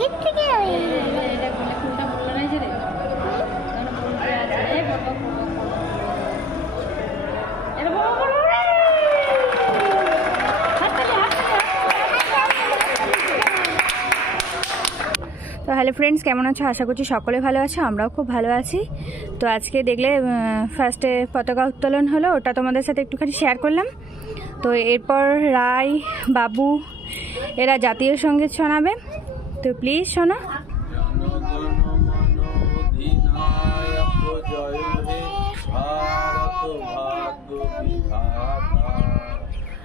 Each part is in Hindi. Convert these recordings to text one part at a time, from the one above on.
আগের থেকে তো হ্যালো ফ্রেন্ডস, কেমন আছো? আশা করছি সকলে ভালো আছো, আমরাও খুব ভালো আছি। তো আজকে দেখলে ফার্স্টে পতাকা উত্তোলন হলো, ওটা তোমাদের সাথে একটুখানি শেয়ার করলাম। তো এরপর রায়, বাবু এরা জাতীয় সঙ্গীত শোনাবে, তো প্লিজ শোনো।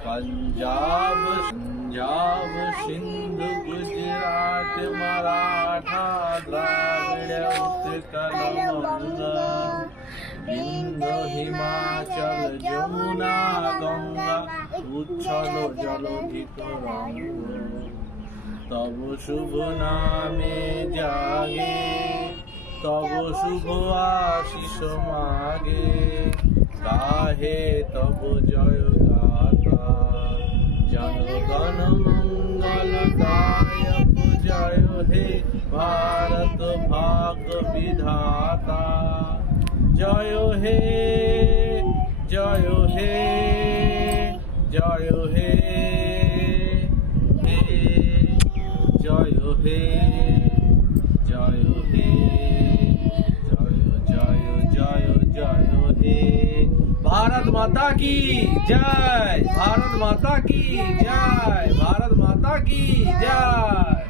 पंजाब पंजाब सिंध गुजरात मराठा द्राविड़ उत्कल गंगा बिंदु हिमाचल यमुना गंगा उच्छल जलधित रंग तब शुभ नामे जागे तब शुभ आशीष मागे गाहे तब जय जनगण मंगल दायक जय हे भारत भाग्य विधाता जय हे जय हे जय हे जय हे जय हे जय जय जय हे। भारत माता की जय, भारत माता की जय, भारत माता की जय।